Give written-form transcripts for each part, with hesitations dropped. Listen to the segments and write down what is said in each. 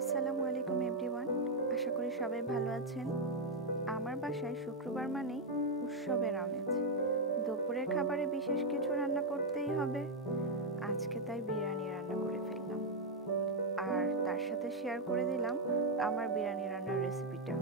আসসালামু আলাইকুম এভরিওয়ান। আশা করি সবাই ভালো আছেন। আমার বাসায় শুক্রবার মানেই উৎসবের আমেজ। দুপুরের খাবারে বিশেষ কিছু রান্না করতেই হবে। আজকে তাই বিরিয়ানি রান্না করে ফেললাম, আর তার সাথে শেয়ার করে দিলাম আমার বিরিয়ানি রান্নার রেসিপিটা।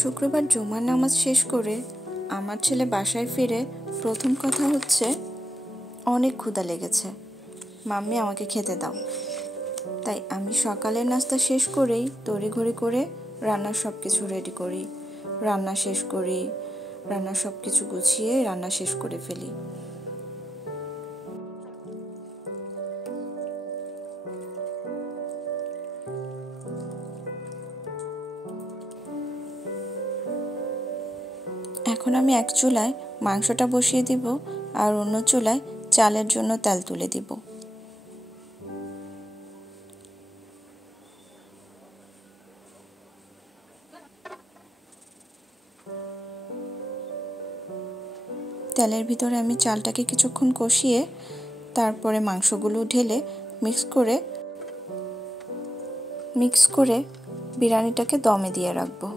শুক্রবার জুমার নামাজ শেষ করে আমার ছেলে বাসায় ফিরে প্রথম কথা হচ্ছে, অনেক ক্ষুধা লেগেছে, মাম্মি আমাকে খেতে দাও। তাই আমি সকালের নাস্তা শেষ করেই তড়িঘড়ি করে রান্নার সব কিছু রেডি করি, রান্না শেষ করি, রান্নার সব কিছু গুছিয়ে রান্না শেষ করে ফেলি। এখন আমি এক চুলায় মাংসটা বসিয়ে দিব, আর অন্য চুলায় চালের জন্য তেল তুলে দিব। তেলের ভিতরে আমি চালটাকে কিছুক্ষণ কষিয়ে তারপরে মাংসগুলো ঢেলে মিক্স করে বিরিয়ানিটাকে দমে দিয়ে রাখবো।